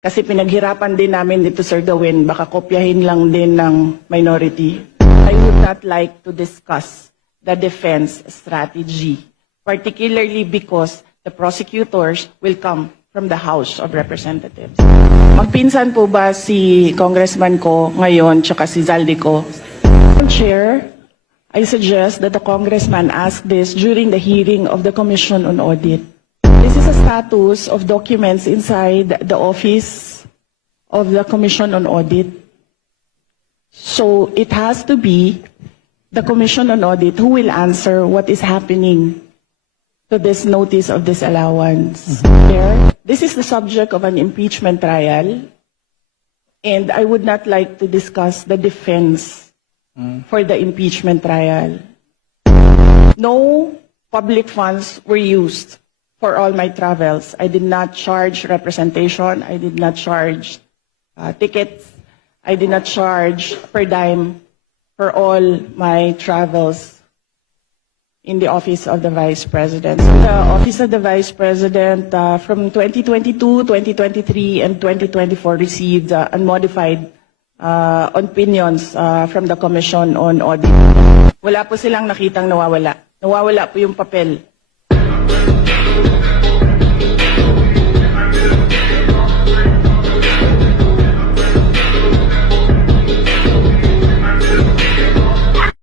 Kasi pinaghirapan din namin dito, Sir Gawin, baka kopyahin lang din ng minority. I would not like to discuss the defense strategy, particularly because the prosecutors will come from the House of Representatives. Magpinsan po ba si Congressman ko ngayon tsaka si Zaldi ko? Chair, I suggest that the Congressman ask this during the hearing of the Commission on Audit. This is a status of documents inside the office of the Commission on Audit. So it has to be the Commission on Audit who will answer what is happening to this notice of disallowance. This is the subject of an impeachment trial, and I would not like to discuss the defense for the impeachment trial. No public funds were used for all my travels. I did not charge representation. I did not charge tickets. I did not charge per dime for all my travels in the Office of the Vice President. So the Office of the Vice President from 2022, 2023, and 2024 received unmodified opinions from the Commission on Audit. Wala po silang nakitang nawawala. Nawawala po yung papel